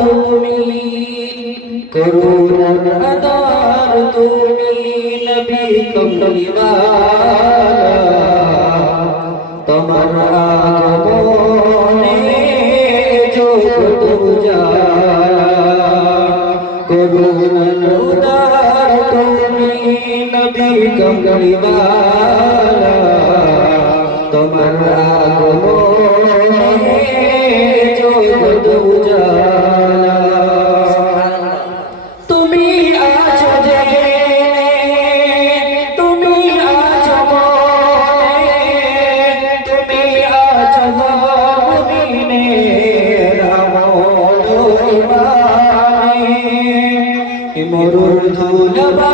তুমি করুণার আধার তুমি নবী কমলিওয়ালা তোমার আগমনে জগৎ উজালা করুণার উদার তুমি নবী কমলিওয়ালা তোমার আগমনে জগৎ উজালা তুমি আছো জেনে তুমি আছো মনে তুমি আছো মুমিনে রামল ইমানে মরুর ধুলবা